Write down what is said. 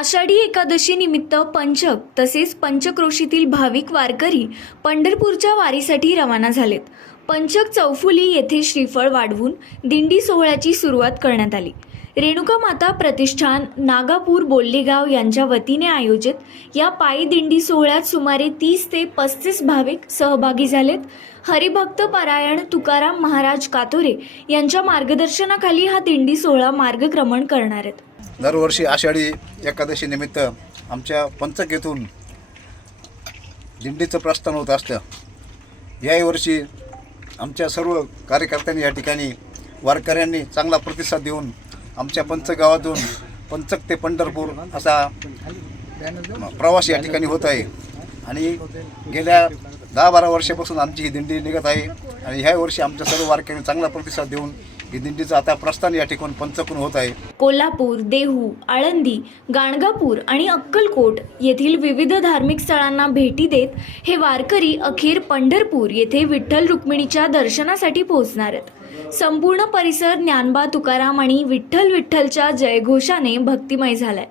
आषाढी एकादशी निमित्त पंचक तसेच पंचक्रोशीतील भाविक वारकरी पंढरपूरच्या वारीसाठी रवाना झालेत। पंचक चौफुली येथे श्रीफळ वाढवून दिंडी सोहळ्याची सुरुवात करण्यात आली। रेणुका माता प्रतिष्ठान नागापूर बोल्लेगाव यांच्या वतीने आयोजित या पायी दिंडी सोहळ्यात सुमारे 30 ते 35 भाविक सहभागी झालेत। हरिभक्त पारायण तुकाराम महाराज कातोरे यांच्या मार्गदर्शनाखाली हा दिंडी सोहळा मार्गक्रमण करणार आहेत। दरवर्षी आषाढी एकादशी निमित्त आमच्या पंचक येथून दिंडीचं प्रस्थान होत असतं। याही वर्षी आमच्या सर्व कार्यकर्त्यांनी या ठिकाणी वारकऱ्यांनी चांगला प्रतिसाद देऊन आमच्या पंचगावातून पंचक ते पंढरपूर असा प्रवास या ठिकाणी होत आहे आणि गेल्या 10-12 वर्षापासून आमची ही दिंडी निघत आहे आणि ह्या वर्षी आमच्या सर्व वारकऱ्यांनी चांगला प्रतिसाद देऊन ही दिंडीचं आता प्रस्थान या ठिकाणी पंचकून होत आहे। कोल्हापूर, देहू, आळंदी, गाणगापूर आणि अक्कलकोट येथील विविध धार्मिक स्थळांना भेटी देत हे वारकरी अखेर पंढरपूर येथे विठ्ठल रुक्मिणीच्या दर्शनासाठी पोहोचणार आहेत। संपूर्ण परिसर ज्ञानबा तुकाराम आणि विठ्ठल विठ्ठलच्या जयघोषाने भक्तिमय झालाय।